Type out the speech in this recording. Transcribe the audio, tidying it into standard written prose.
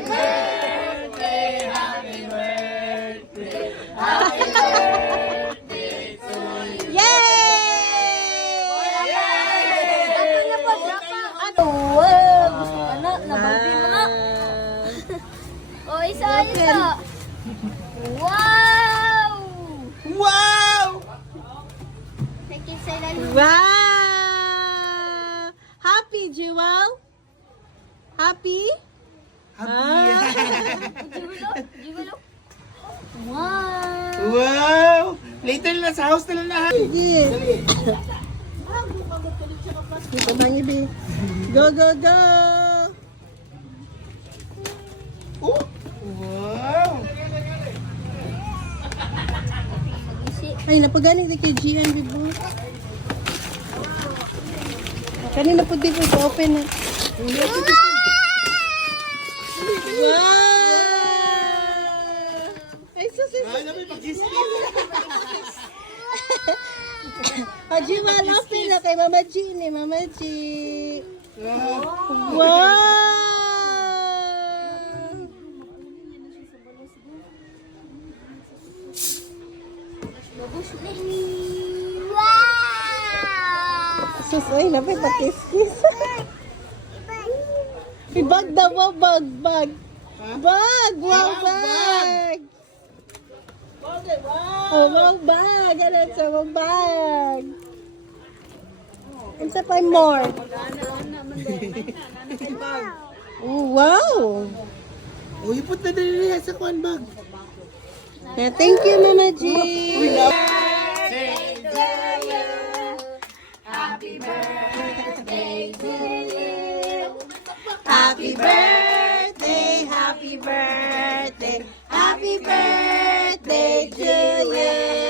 birthday, happy birthday, happy birthday to you. O, isa. Wow! Wow! Second sa ilalim. Wow! Happy, Jewel? Happy? Jigulo. Wow! Wow! Later na sa house na lang lahat. Sige. Dito bang ibi? Go, go, go! Oh! Wow! Ay, napagaling na kay Gian, bibo. Kanina po di po sa open na. Wow! Ay, susis. Ay, namin pag-kiss. Haji, malapit na kay Mama G ni Mama G. Wow! Wow! Sus, ay, lapit na kiss-kiss. Bag daw, bag. Bag! Wow, bag! Oh, wow, bag! Ano sa wow, bag? Ano pa more? Oh, wow! Oh, ipot na dali sa kwan bag. Thank you, Mama G! Happy birthday to you. Happy birthday, happy birthday, happy birthday to you.